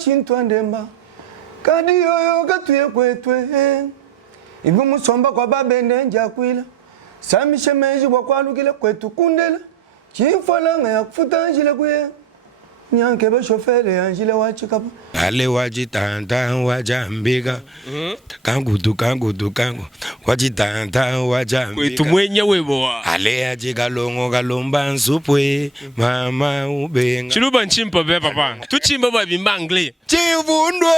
chintu andemba kadi yoyo gatuye kwetwe ibu musomba kwa babende njakwila samishe meji wakwalukile kwetu kundela chimfola nga yakufuta njile kuye nyanke ba shofele yanjile wachikapa ale wajitanda wajambika kangu wajitanda wajambika kwetu mwenye weboa ale ajikalongo kalomba nsupwe mama ubenga chiluba nchimpa be papa tuchimba ba bimbangle chivundwe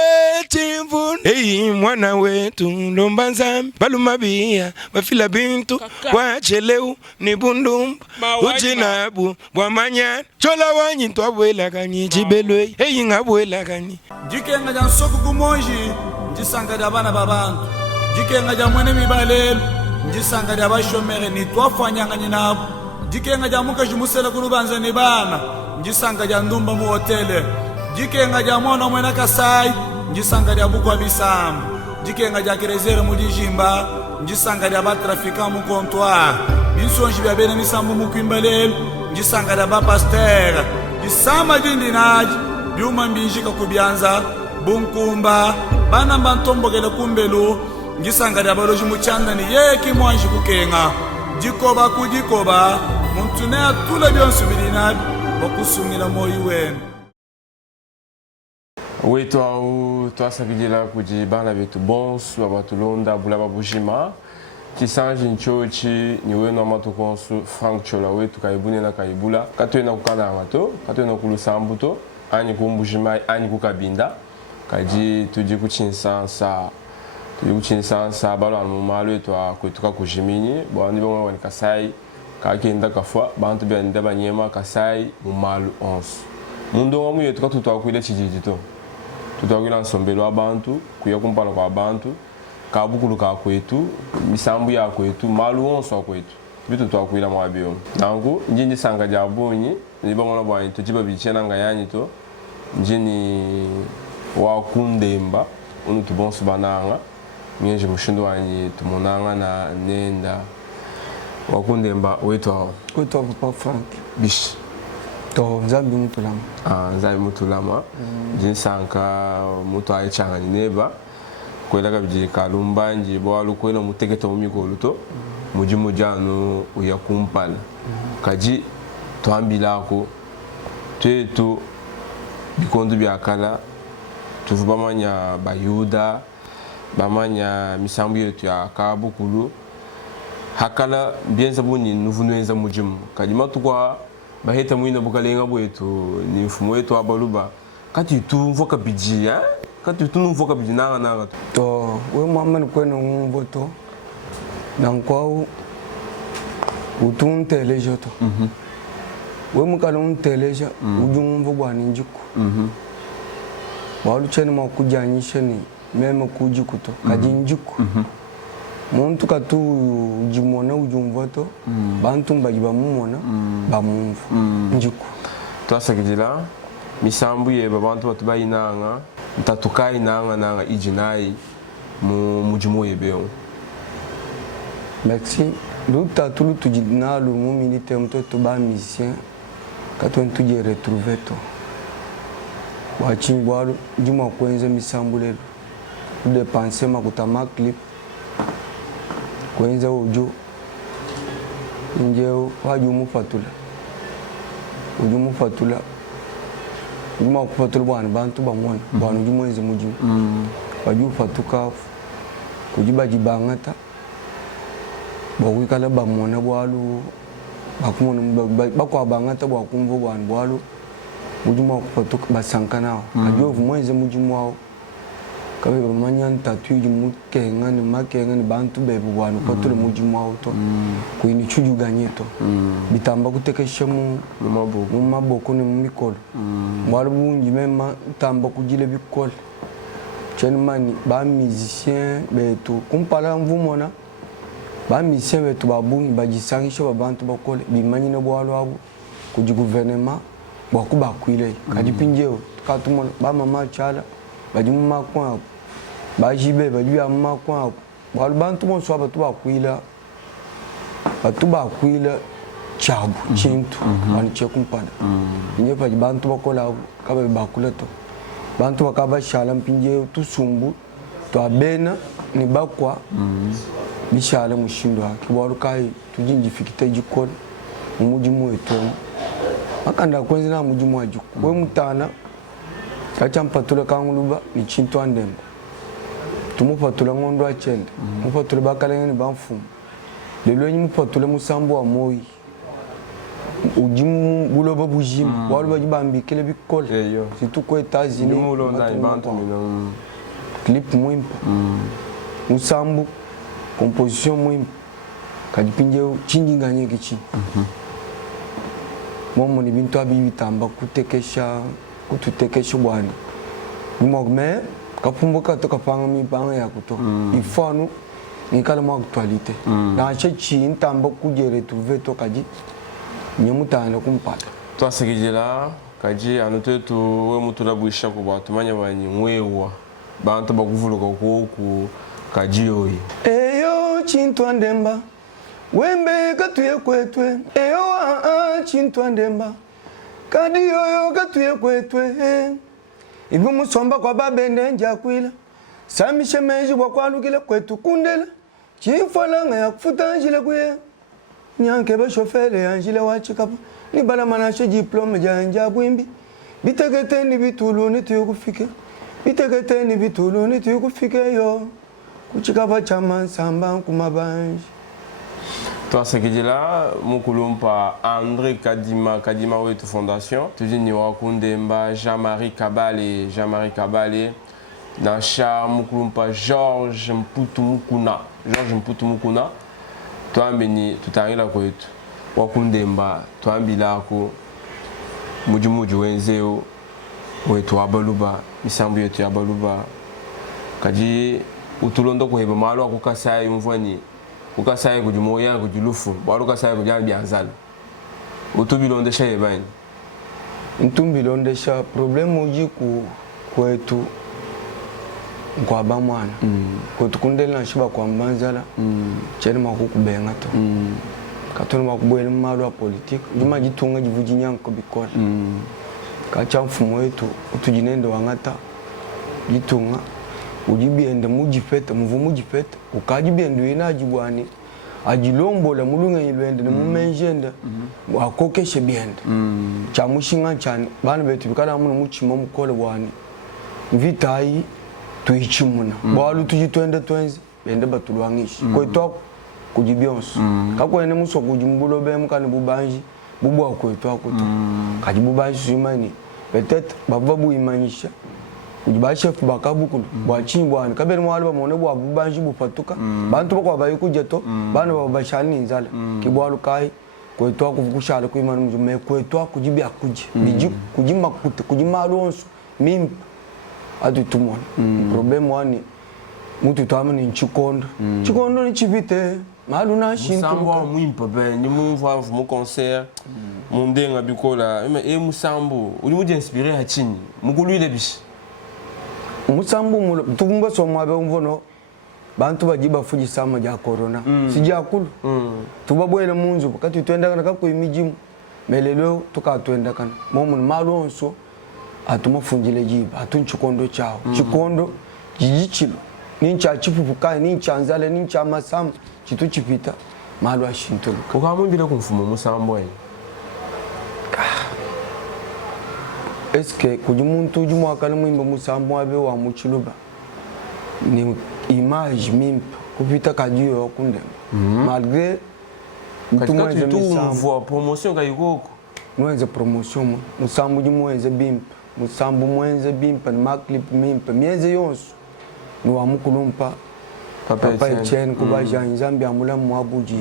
hey mwana wetu lomba nzambi balumabia bafila bintu wacheleu ni bundumba ujinabu bwamanya chola wanyi twabwela kani jibelwe hey ngabwela kani jikenga ja soko kumonji njisanga ja bana babantu jikenga ja mwene mibalelo njisanga ja bashomere ni twafanyanga nyinabo jikenga ja muka jimusela kulubanza ni bana njisanga ja ndumba mu hotele jikenga ja mwana mwena kasai njisanga ja bukwa bisambu jikenga ja kerezere mu dijimba njisanga ja batrafika mu comptoir binsonji bya bene misambu mu kwimbalelo njisanga ja ba pasteur jisama dindi naji byuma mbinjika kubyanza bunkumba bana mbantombogele kumbelu ngisanga dabaloji muchanda ni yeki mwanji kukenga jikoba kujikoba muntu ne atula byonsu bilinabi bakusungila moyo wenu wetu au twasakijila kuji bana betu bonsu abatulonda bulaba bujima kisanji nchochi ni wenu amatukonsu Frank Chola wetu kaibune na kaibula katwena kukana amato katwena kulusambu to ani kumbujima ani kukabinda kaji tuji kuchinsansa balo almumalu etwa kwetuka kujimini bwandi bamwe wani kasai kakenda kafwa bantu bya ndaba nyema kasai mumalu 11 mundo wamu yetuka tutwakwile chijijito tutwakwila nsombelo abantu kuya kumpala kwa abantu kabukulu ka kwetu misambu ya kwetu malu 11 kwetu bitu twakwila mwabyo nangu njinji sanga jabonyi nibamona bwanyi tujiba bichena ngayanyi to njini wakundemba unu tubonsu bananga nyenje mushindo wanyi tumonanga na nenda wakundemba wetu Papa Frank bish to nzambi mutulama nzambi mutulama jinsanka mutu aichanga neba kwela kabiji kalumba nji bwalu kwela mutegeto mumikolo to mujano uyakumpala kaji twambilako twetu bikondo byakala tuvubamanya bayuda bamanya misambu yetu ya kabukulu hakala bienza buni nuvunwenza mujimu kadima tukwa baheta mwina bukalenga bwetu ni mfumo wetu abaluba kati tumvoka bijia kati tunumvoka bijina nanga to we Muhammad kwenu mboto nankwao utuntelejo to we mukala unteleja ujumvo bwani njiku walu chene makujanyisha ni mema kujikuto kajinjiku muntu katu jimona ujumvoto bantu mbajiba mumona bamumvu njiku twasakijila misambu ye babantu batubayinanga ntatukai nanga ijinai mu mujimo yebeo merci luta tulu tujinalu mu militaire mtoto ba mission katwe tuje retrouver to wachimbwalu juma kwenze misambu lelo dépenser makutama clip kwenze uju njeo wajumu fatula juma kufatula bwana bantu bamona bwana jumweze mujimu waju fatuka kujiba jibangata bawikala bamona bwalu bakumona bakwa bangata bwakumvo bwana bwalu mujuma kupatuka basankana ajovu mweze mujimu wao kabe bamanya ntatu mukenga ni makenga ni bantu bebe bwana patule mujimu wao to kuini chujuganyeto bitamba kutekesha mu maboko ni mumikolo bwalu bunji mema tamba kujile bikole chenmani ba musicien betu kumpala mvumona ba musicien betu babungi bajisangisha babantu bakole bimanyi ne bwalu abo kuji gouvernement bwakuba kwile kadipinjeo katumona ba mama chala bajumma kwa bajibe bajuya mama kwa bwalu bantu bonso abatu bakwila chabu chintu bani chekumpana nje pa bantu bakola kabe bakulato bantu bakaba shala mpinje tusumbu to abena ni bakwa bishala mushindo akibwalu kai tujinji fikite jikoni umujimu wetu makanda kwenzi na mujimu wajuku we mutana kacha mpatula kanguluba ni chintu andemba tumupatula ngondo achende mupatula bakalenge ni bamfumu lelo nyi mupatula musambu wa moyi ujimu buloba bujimu walu bajibambi kele bikole situ ko États-Unis mulonda ibantu mino clip mwimpa musambu composition mwimpa kadipinje chinjinganye kichi momo ni bintu abibitamba kututekesha bwana nimogme kapumbuka to kapanga mi banga ya kuto ifanu nikala mu actualité na chechi ntamba kujere trouver to kaji nyamutana kumpata to asigijela kaji anotetu we mutula bwisha ko batumanya banyi mwewa bantu bakuvuluka ku kaji yoyi eyo chintu andemba wembe katuye kwetwe eyo chintu andemba kadi yoyo katuye kwetwe ivu musomba kwa babende njakwila samishe meji kwa kwalukile kwetu kundela chifalanga ya kufuta njile kuye nyanke be shofele ya njile wachikapa ni bala manashe diplome ja njabwimbi bitegete bitulu ni tuyukufike bitegete ni bitulu ni tuyukufike yo kuchikapa chama samba kumabanje Toasekijela mukulumpa André Kadima wetu fondation tujini wakundemba Jean-Marie Kabale na sha mukulumpa George Mputu Mukuna twambeni tutangila kwetu wakundemba twambila ko mujimuju wenzeo wetu abaluba misambu yetu ya baluba kaji utulondo kuheba malo akukasai mvwani ukasai kujimoya kujilufu balo kasai kujambi anzalo utubilondesha yebani ntumbilondesha problemu uji kwetu kwa bamwana kwetu kundela nshiba kwa mbanzala chene makukubenga to katoni makubwele mmalo wa politique juma jitunga jivujinyanko bikola kacha mfumo wetu utujinende wangata jitunga ujibiende mujifete muvumu jifete ukajibiende inajibwani ajilombola mulunga yilwende mumenjenda akokeshe biende chamushinga cyane bana betu bikala muno muchimo mukole bwani vitayi tuichimuna bwalu tujitwende twenze bende batulwangishi kwetwa kujibyonso kakwene muso kujimbulo bemkani bubanji bubwa kwetwa akuto kajibubanji simani peut-être bava buimanyisha kujiba chef bakabukulu bwachi bwana kabere mwali bamone bwa bubanji bupatuka bantu bakwa bayikujeto bana babashani inzala kibwalu kai kwetwa kuvukushala kuimana mjume kwetwa kujibya kuje biji kujima kujimalonso mim adu tumona problem wani mutu twamani nchikondo chikondo ni chivite malu na shintu musambo mwimpa be ni mumva mu concert mundenga bikola musambo uli muje inspirer hachini mukuluile bishi musambu tuvumba somwabe umvono bantu bajiba fuji sama ja corona sijakulu tubabwele munzu kati twenda kana kako imijimu melelo tukatwenda kana momu malonso atumafunjile jiba atunchikondo chao chikondo jijichilo nincha chipupuka nincha nzale nincha masam chitu chipita malu ashintolo ukamumbile kumfumo musambo ene eske kujumuntu ujumu akali mwimba musambo abe wa muchiluba ni image mimpa kupita kajiyo wakundemba malgré katikati tu promotion kayikoko mwenze promotion musambo ujumu wenze bimpa musambo mwenze bimpa ni maclip mimpa mienze yonsu ni wa mukulumpa papa chen kuba janzambi amula mwabuji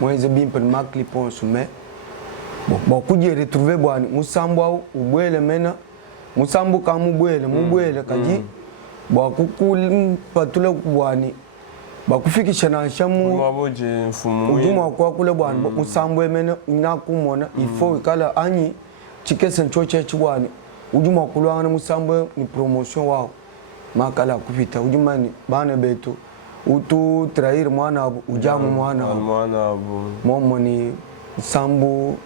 mwenze bimpa ni maclip onsu me bo kuje retrouver bwani musambo au ubwele mena musambo kamubwele mubwele kaji bo kukul patula bwani bakufikisha na shamu mwaboje mfumu ujuma kwa kule bwani musambo emena nakumona ifo ikala anyi chikese nchoche chibwani ujuma kulwana musambo ni promotion wao makala kupita ujuma ni bana betu utu trahir mwana abu ujamu mwana abu momo ni sambu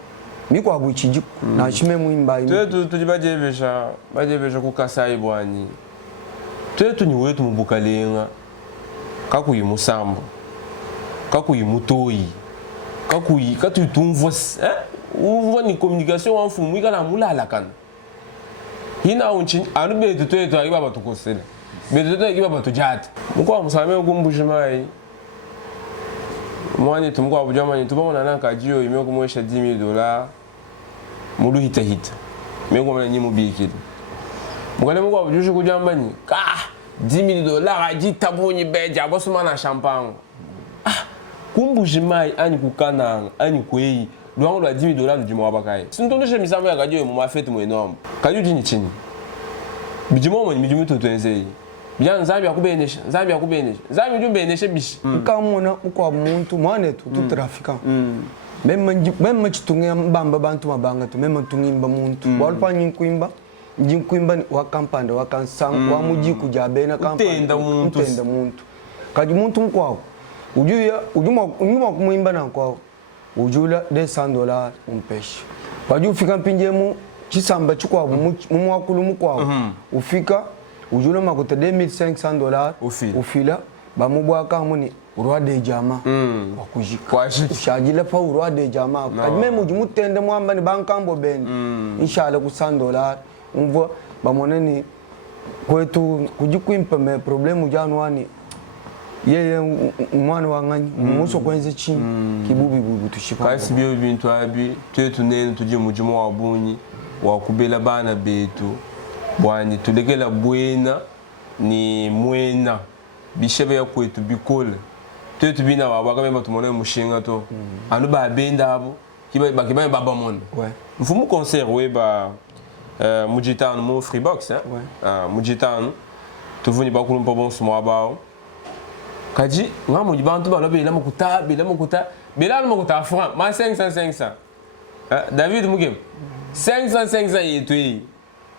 mikwa buchiji na chime muimba imi tu bajebeja kukasai bwani tu ni wetu mubukalenga kakuyi musambo kakuyi mutoyi kakuyi katu tumvo uvo ni communication en fumu ikana mulala kana hina unchi anu betu tu ayiba batukosela betu tu ayiba batujata mukwa musame kumbujimai mwani tumukwa bujamani tubona nanka jiyo ime kumwesha $10,000 mulu hita meko mwana nyimu bikili mukale mukwa bujushu kujambani ka $10,000 ajitabunyi beja bosuma na champagne kumbujimai ani kukananga ani kwei luango lwa $10,000 ndimo wabakaye sintondoshe misambo ya kajiyo mu mafete mu enorme kajiyo jini chini bijimo mo ni bijimu tutwenzei bien nzambi akubenesha nzambi jumbeneshe bishi kamona ukwa muntu mwane tu trafiquant même chitunga mbamba bantu mabanga tu même tungimba muntu walpa nyinkwimba njinkwimba wa kampanda wa kansang wa muji kujabena kampanda utenda muntu kaji muntu mkwao ujuma kumwimba na kwao ujula $200 umpeshi waji ufika mpinjemu chisamba chikwa mumwakulu mkwao ufika ujula makuta $2,500 ufila bamubwaka muni urwade jama wakujika ushajile pa urwade jama kadime mujimutende mwamba ni bankambo bendi inshallah ku $100 umva bamoneni kwetu kujikwimpa me problemu janwani yeye mwana wanganyi muso kwenze chini kibubi bubu tushipa kasi byo bintu abi twetu nene tuje mujimo wabunyi wakubela bana betu bwani tulekela bwena ni mwena bishebe ya kwetu bikole twetu bina baba kama batumone mushinga to anu ba benda abo kiba baba monde mfumu concert we ba mujitano mo freebox mujitano tuvuni bakulumpa bonso mwabao kaji ngamu jibantu balobe la mukuta bela mukuta franc ma 500 David mugem 500 yetui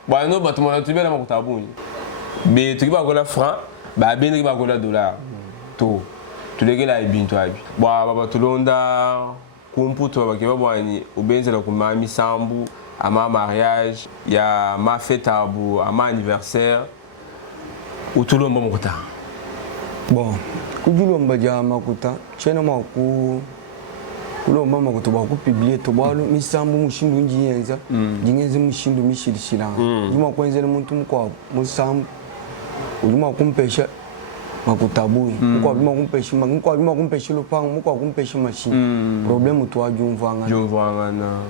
bano batumona tubela mukuta bunyi be tukiba gola franc ba bene kiba gola dollar to tulekela ibintu abi baba tulonda kumputo bakiba bwani ubenzela kuma misambu ama mariage ya ma fête abu ama anniversaire utulomba mukuta bon kujulomba jama kuta chena maku kulomba makuta ba ku publier to balo misambu mushindu njiyenza jingenze mushindu mishirishiranga juma kwenzele muntu mukwa musambu ujuma kumpesha makutabuyi mukwa juma kumpesha lupango mukwa kumpesha machine problemu to ajumvanga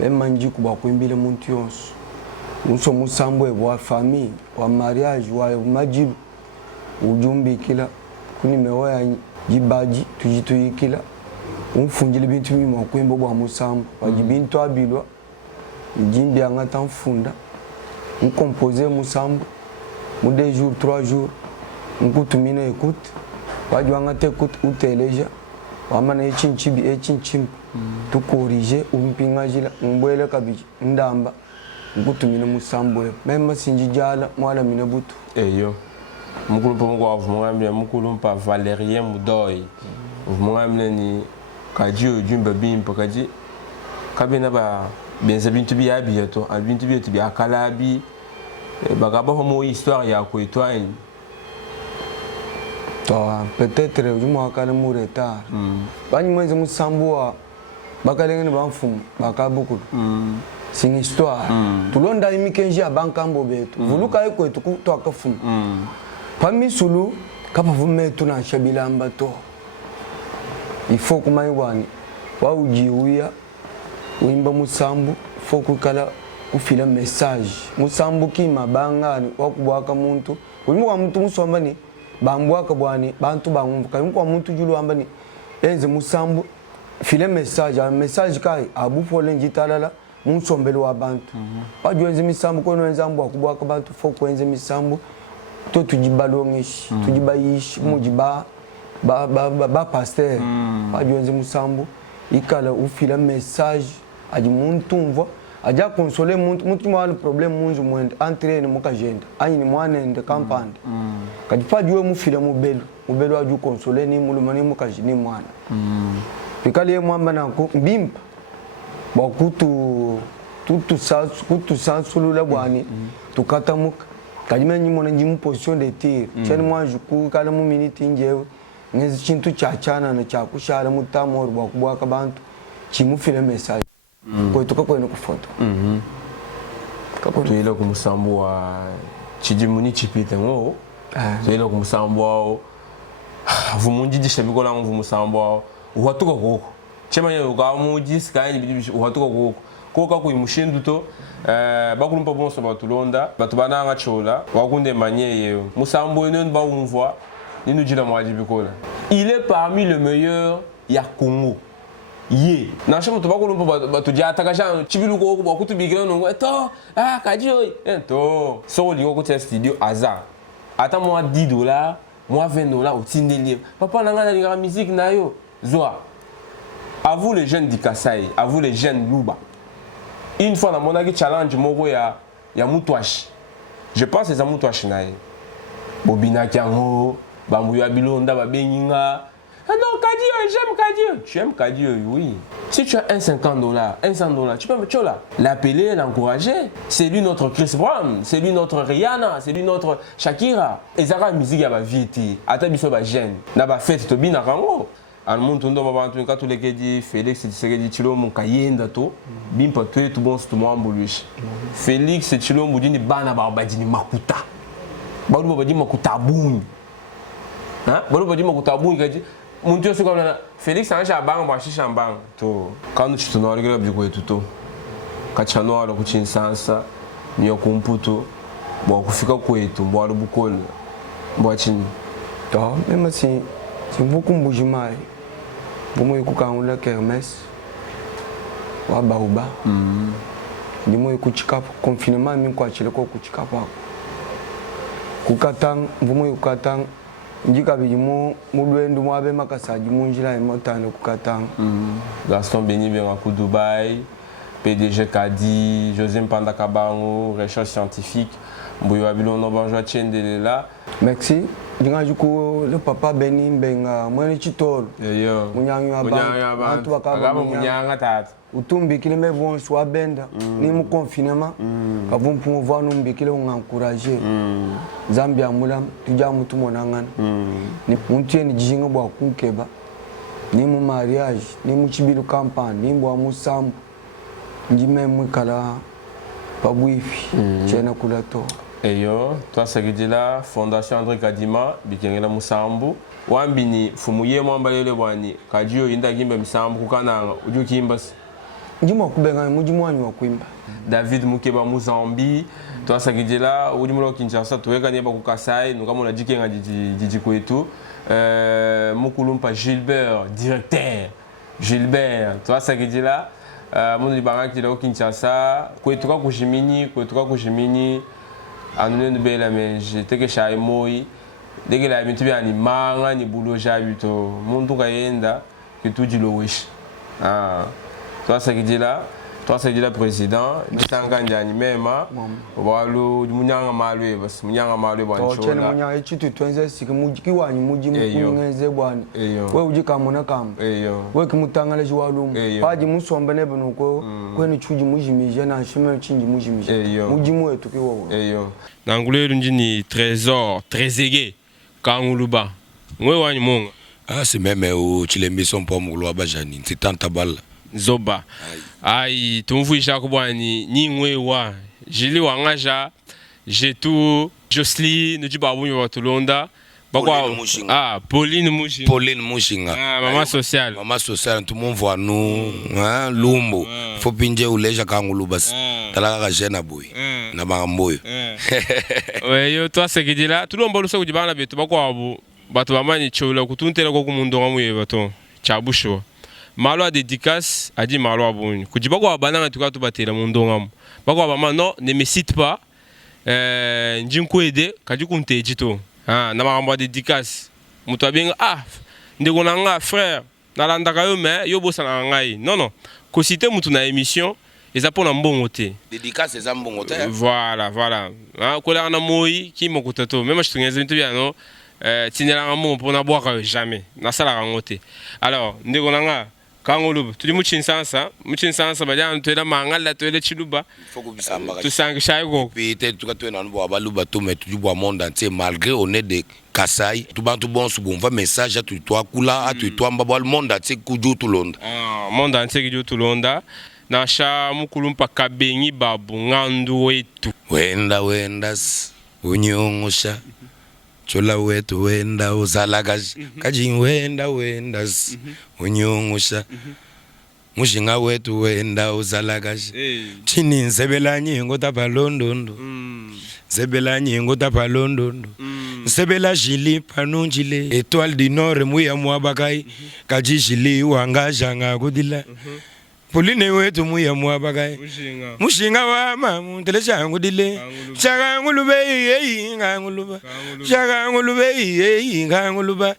emanji kuba kwimbile muntu yonso unso musambu wa famille wa mariage wa majibu ujumbikila kuni mewa jibaji tujituyikila umfunjile bintu mimi makwembo bwa musambu wajibintu abilwa njimbi angata mfunda uncomposer musambu mu 2 jours 3 jours nkutumina écoute wajwa ngate écoute uteleja wamana echinchimbi tu corriger umpingajila mbwele kabiji ndamba nkutumina musambu même sinjijala mwala mina butu eyo mukulumpa mukwa vumwamile mukulumpa Valérien Mudoyi vumwamile ni kajiyo jumba bimpa kaji kabena ba benza bintu biyabiya to bintu biyetu byakalabi bagaba homo histoire ya kwetwani to peut-être ujuma wakale mu retard bani mwenze musambua bakalengene bamfumu bakabukulu sing histoire tulonda imikenji abankambo betu vuluka ekwetu kutwa kafumu pamisulu kapa vumetu na shabilamba to ifo kumayiwani wa ujiuya uimba musambu fo kukala ufila message musambu kima bangani wakubwaka muntu ulimwa kwa muntu musombani bambwaka bwani bantu bangumva kwa muntu julu ambani enze musambu file message kai abufole njitalala musombele wa bantu wajwenze misambu kono enzambu wakubwaka bantu fo kwenze misambu to tujibalongeshi tujibayishi mujiba ba pasteur wajwenze musambu ikala ufila message aji muntu mva aja consoler muntu mwana problème munzu mwende entraîner mukagenda anyini mwanende kampande kadi fajwe mufila mubelo aju consoler ni mulumani mukajini mwana ikali mwamba nako mbimpa bon kutu sans solo la bwani tu katamuka kadime nyimo na njimu position de tir cheni mwa juku kala mu minute njewe ngezi chintu chachana na chakushara mutamoro bakubwa kabantu chimu file message ko tuka ko ku photo tu ile kumusambu wa chijimuni chipite ngo tu ile kumusambu wa vumunji dishabiko la mvumusambu wa uhatuka koko chema yo ga muji skani bibi uhatuka koko koka ku imushindu to bakulumpa bonso batulonda batubana nga chola wakunde manye musambu eno ba umvwa ninu jila mwajibikola. Il est parmi les meilleurs ya Congo. Ye na shimo to bakulumpa batuja takasha chibilu ko ko kutubikira no to kadio to so li ko test studio azar ata moi $10 moi $20 au tindeli papa nanga na musique na yo zoa. À vous les jeunes d'Ikasai, à vous les jeunes Luba. Une fois dans mon challenge, moko ya mutwashi. Je pense que c'est mutwashi nae. Bobina kiango, bambuya bilonda babeninga. Ah non, Kadio, j'aime Kadio. Tu aimes Kadio, oui. Si tu as $150, tu peux me chola. L'appeler, l'encourager. C'est lui notre Chris Brown, c'est lui notre Rihanna, c'est lui notre Shakira. Et ça la musique ya ba viti, ata biso ba jeune. Na ba fête to bina rango. Al monde ndo babantu nka to lekedi Félix Tshisekedi Tshilombo kayenda to bimpa to tout bon tout mo ambulushi Félix Tshilombo dini bana ba badini makuta balu ba badini makuta bunyi balu ba badini makuta bunyi kaji muntu yo sokana Félix anja banga ba shisha mbanga to kanu chituno aligera biko etuto kachano alo kuchinsansa niyo kumputo bo kufika kwetu bo alu bukolo bo chini to même si vous kumbuji mai bomo ikukaula kermesse wa bauba ndimo ikuchikapo confinement mi kwa chile ko kuchikapo kukatang bomo ikukatang njika bijimo mudwendu mwabe makasaji munjira imotane kukatang Gaston Beni bien ku Dubaï PDG Kadi José Mpanda Kabango recherche scientifique mbuyo abilo no banjwa chendele là merci dinga juko le papa Beni Mbenga mwene chitolo yo munyanyo aba antu bakaba munyanga tata utumbi kile mevon swa benda ni mu confinement ka vont promouvoir nous mbekile on encourager Zambia mulam tuja mutu monangana ni muntu ni jinga bwa kukeba ni mu mariage ni mu chibilu campagne ni bwa musambu njime mwikala babwifi chena kulato. Eyo, toi Sagidila, Fondation André Kadima, Bikengela Musambu, Wambini, Fumuye Mwambalele Wani, Kadio Inda Gimba Musambu, Kukananga, Uju Kimbas. Njimo kubenga mujimu wanyu wa kuimba. David Mukeba Muzambi, toi Sagidila, Udimulo Kinshasa, Tuweka Nyeba Kukasai, Nukamona Jikenga Didi Kwetu, Mukulumpa Gilbert, directeur. Gilbert, toi Sagidila, Mouni Baraki de Kinshasa, Kwetuka Kushimini, anune nubela mais j'étais que chez moi dès que la mitu ani manga ni bulo jabito muntu kayenda que tout dit le wish toi ça qui dit là président bitanga njani mema walu munyanga malwe bas munyanga malwe bwa chola to munyanga chitu twenze sike mujiki wanyu mujimu ngeze bwana we ujika mona kam we kimutangala jiwalu paji musomba ne bunuko kweni chuji mujimije na shime chinji mujimije mujimu wetu kiwo Nangulelu njini trésor trésor kanguluba ngwe wanyu monga c'est même au chilembi son pomme ngulwa bajani c'est tanta balle zoba ai tumvuisha kubwani ni ngwe wa jili wangaja jetu Jocelyne nujibabu watulonda bakwa Pauline Mushinga mama sociale tout le monde voit nous lumbo faut pinje uleja kanguluba talaka ka jena boy na bangamboyo yo toi c'est que dit là tout le monde lusa kujibana betu bakwa batu bamani chola kutuntela ko kumundu ngamuye bato chabusho malo a dédicace a dit malo abuni kujibakwa bananga tukatu batela mundu ngamu bakwa bama non ne me cite pas njinku ede kaji kunteji to na makambo dédicace mutu abenga ndeko nanga frère nalandaka yo mais yo bosana ngai non ko citer mutu na émission eza pona mbongo te dédicace eza mbongo te voilà kola na moi ki mokuta to même chitungeza bintu bya no tinela ngamo pona bwaka jamais na sala ngote alors ndeko nanga Kanguluba. Tu dis Muchinsansa badia ntwela mangala twele chiluba. Faut que bisamba. Tu sens que chaiko. Puis tu cas tu na bo baluba tout mais tu bois monde entier malgré on est de Kasai. Tu bantu bon sou bon va message à tu toi kula à tu toi mbaba le monde entier kujo tout londa. Ah, monde entier kujo tout londa. Na sha mukulumpa kabengi babu ngandu wetu. Wendas unyongosha. Chola wetu wenda uzalagaji kaji wendas unyongosha mushinga wetu wenda uzalagaji chini nsebela nyingo tapalondondo nsebela nyingo tapalondondo nsebela jili panunjile étoile du nord muya mwabakai kaji jili wangajanga kudila Pauline wetu muya mwabakai mushinga wa mamu telesha ngudile shaka ngulube nganguluba shaka ngulube nganguluba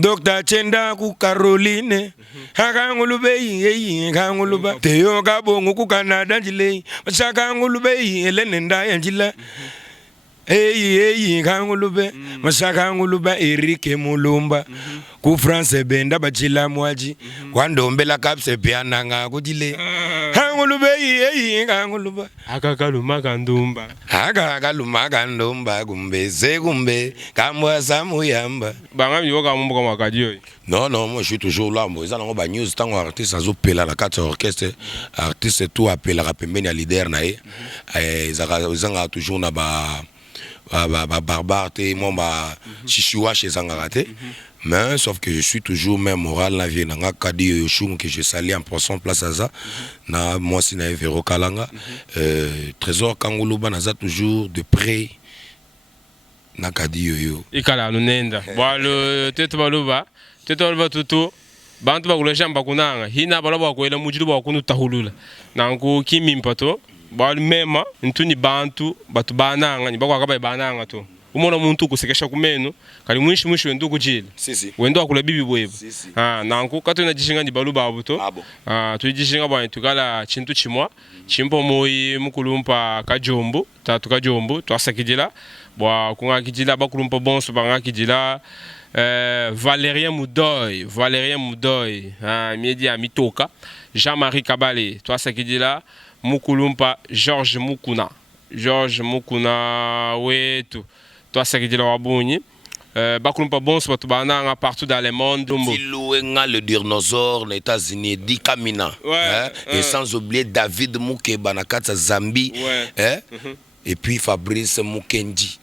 Dr. Chenda ku Caroline ngangulube nganguluba Teo kabongo ku Canada njile shaka ngulube elene ndaya njila ngangulube mashaka nguluba Eric Mulumba ku France benda bachila mwaji kwandombela kapse piana nga kudile ngangulube nganguluba akakaluma kandumba kumbe kamwa samuyamba banga miyoka mumbuka makadio. Non, moi je suis toujours là. Moi, ils ont ba news tant artiste sans opéra la carte orchestre artiste tout appelé la pembeni à leader nae. Ils ont toujours na ba barbare te moi ba chichua chez Zangarate. Mais sauf que je suis toujours même moral la vie nanga kadi yoshung que je salue en passant place à ça na moi si na Vero Kalanga trésor Kanguluba naza toujours de près na kadi yoyo ikala nunenda bwalo teto baluba tutu bantu bakuleja mbakunanga hina baloba kwela mujilu bakunu tahulula nangu kimimpato bwalo mema ntuni bantu batu bananga ni bakwakaba bananga to umona muntu kusekesha kumeno kali mwishi wendo kujila wendo akula bibi bwebo nangu kato na jishinga ni baluba abuto tujishinga bwa tukala chintu chimwa chimpo moyi mukulumpa kajombo tatu kajombo twasakijila bwa kunga kijila bakulumpa bonso banga kijila Valérien Moudoy midi a mitoka Jean-Marie Kabale twasakijila mukulumpa Georges Mukuna wetu twasakijila wabunyi bakulumpa bonso batu bananga partout dans le monde Filouenga le dinosaure aux États-Unis Di Kamina et sans oublier David Mukeba na kata Zambie et puis Fabrice Mukendi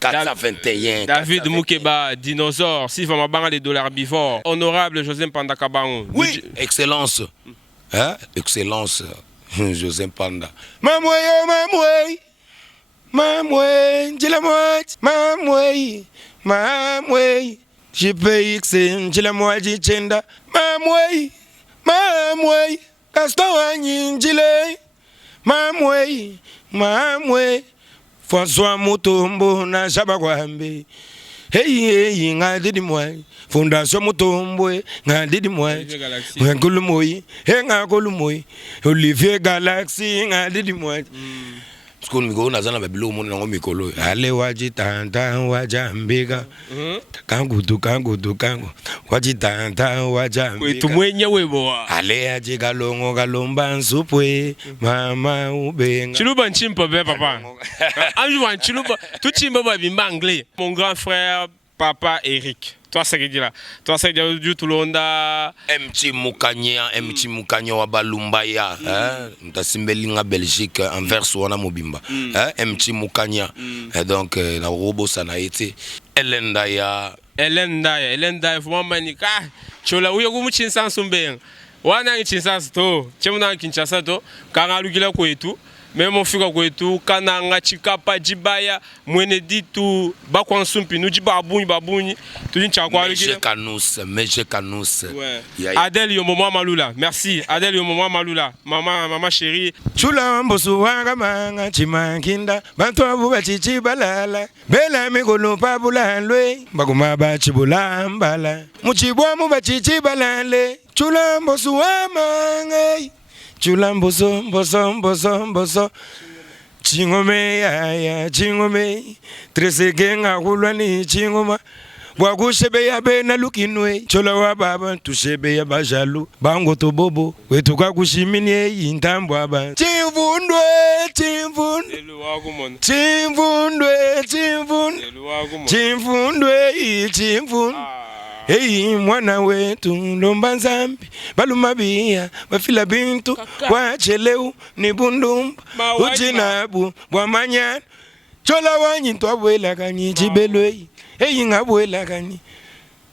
421 David Mukeba dinosaure si vraiment banga les dollars bivores honorable José Mpanda Kabango oui excellence excellence José Mpanda Mamwe njila mwaji mamwe JPX njila mwaji chenda mamwe kastowanyi njile mamwe François Mutombo na shaba kwambe hey ngadidi mwai Fondation Mutombo ngadidi mwai ngakulumoyi ngakulumoyi Olivier Galaxy ngadidi mwai School migo na zana babilo mona ngo mikolo ale waji tanta wajambika kangu waji tanta wajambika tumwenye webo ale aje galomba nsupwe mama ubenga chiluba nchimpa be papa anju wan chiluba tu chimba ba bimba anglais mon grand frère papa Eric toi c'est du tulonda MT Mukanya wa Balumbaya mtasimbelinga Belgique Anvers wana mobimba MT Mukanya donc na robo sana été Hélène Daya vraiment manika chola uyo kumuchinsa nsumbenga wana nchinsa to chemuna kinchasa to kangalukila kwetu Même fika kwetu kananga chikapa jibaya mwene ditu bakwa nsumpi nuji babuni tulincha kwa Meje kanus Adèle Yomomo Malula merci Adèle Yomomo Malula maman chérie chula mbosu wanga manga chimankinda bantu abuba chichibalala bela mikolo pabulalwe baguma bachibula mbala muchibwa mu bachichibalale chula mbosu wamanga chula mboso chingome ya chingome tresegenga kulwani chingoma Bwaku sebe ya be na lukinwe. Chola wa baba tu sebe ya bajalu. Bango to bobo. Wetuka kushimini intambwa ba. Chimvundwe. Hey mwana wetu lomba nzambi balumabia bafila bintu wacheleu ni bundumba uchinabu bwamanyana chola wanyi twabwela kani chibelwe hey ngabwela kani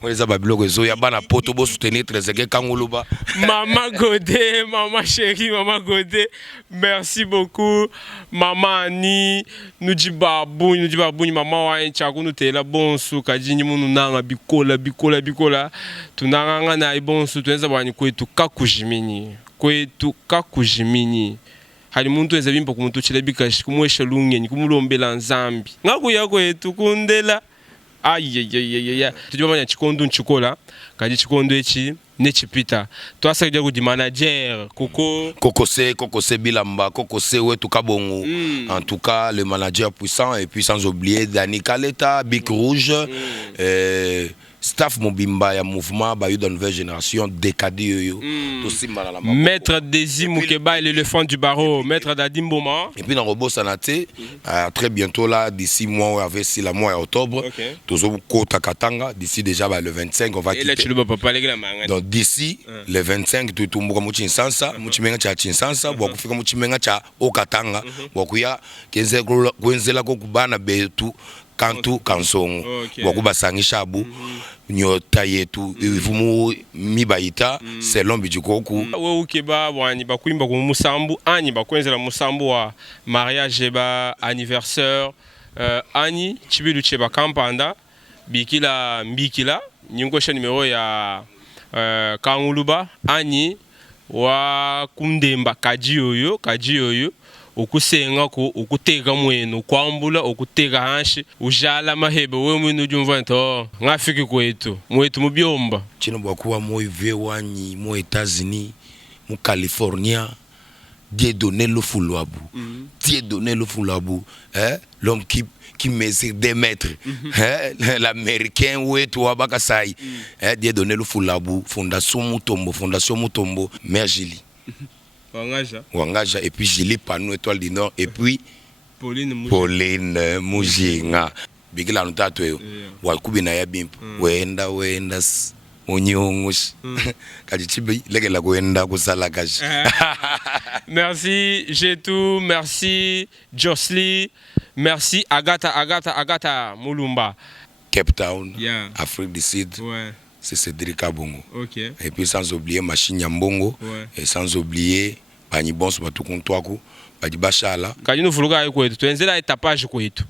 mweza babiloko ezo ya bana poto bo soutenir Trezeguet Kanguluba. Maman Godé, maman chérie, maman Godé, merci beaucoup. Maman Annie, nous dit babou, maman wa enchaku nous te la bonsu kaji munu nanga bikola. Tu nanga na bonsu tuenza bani kwetu kakujimini. Hali muntu eza bimpa kumuntu chilebika kumwesha lungenyi kumulombela nzambi. Ngakuya kwetu kundela. Aïe. Tu dois venir chikondo nchikola, kadi chikondo echi nechipita. Toi ça veut dire que manager Kokose Bilamba, Kokose wetu kabongo. En tout cas, le manager puissant et puis sans oublier Dani Kaleta, Big Rouge, staff Mobimba ya mouvement ba de nouvelle génération décadé yo. Maître Desi Moukeba, l'éléphant du barreau, maître Dadim Boma. Et puis dans Robo Sanaté, très bientôt là d'ici mois avec si la mois octobre, tozo Kota Katanga d'ici déjà le 25 on va quitter. Donc d'ici le 25 tout mbuka muchinsansa, muchimenga cha chinsansa, bwa kufika muchimenga cha Okatanga, bwa kuya kwenzela ko kubana betu kantu kansongo wakuba sangishabu nyota yetu ivumu mibaita selon bijikoku we ukeba bwani bakuimba ku musambu ani bakwenzela musambu wa mariage ba anniversaire ani chibilu cheba kampanda bikila mbikila nyingosha numero ya Kanguluba ani wa kundemba kaji yoyo okusenga ko okuteka mwenu kwambula okuteka hanshi ujala mahebe we mwenu jumva nto ngafiki kwetu mwetu mubyomba chino bwakuwa moive wanyi mo États-Unis mo California Dieudonné Lofulabu Dieudonné Lofulabu l'homme qui mesure 2 mètres l'américain wetu wabakasai Dieudonné Lofulabu fondation Mutombo Mère Julie Wangaja et puis Julie Panou Étoile du Nord et puis Pauline Mujinga bigila ntatwe wakubi na yabimpo wenda onyongoshi kajichibi legela kwenda kusala kashi. Merci Jetou, merci Josly, merci Agatha Mulumba, Cape Town, Afrique du Sud. C'est Cédric Kabongo. Et puis sans oublier Machine Yambongo et sans oublier Pani Bons Batu Kontwaku, Badi Bachala. Quand nous voulons aller kwetu, tu enzela etapage kwetu.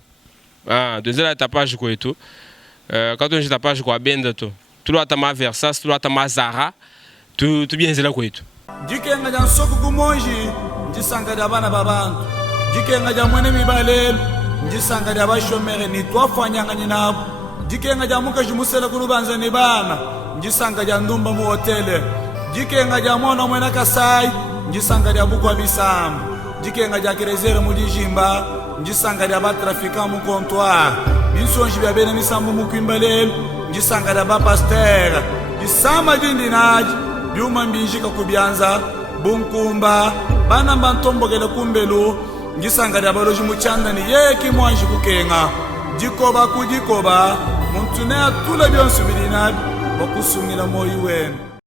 Tu enzela etapage kwetu. Quand tu etapage kwa benda to. Tu dois tama Versace, tu dois tama Zara. Tu bien enzela kwetu. Jikenga ja nsoko kumonji, njisanga ja bana babantu. Jikenga ja mwene mibalelu, njisanga ja bashomere ni twafanyanga nyinabo. Jikenga ja muka jumusela kulubanza ni bana, njisanga ja ndumba mu hotele. Jikenga ja mwana mwena Kasai, njisanga ja bukwa bisambu. Jikenga ja kerezere mu dijimba, njisanga ja batrafika mu comptoir. Binsonji bya bene misambu mu kwimbalelu, njisanga ja ba pasteur. Jisama jindi naji, byuma mbinjika kubyanza, bunkumba, bana mbantombogele kumbelu, njisanga ja baloji mu chanda ni yeki mwanji kukenga. Jikoba kujikoba, muntu ne atula byonsu bilinabi, bakusumila moyi wenu.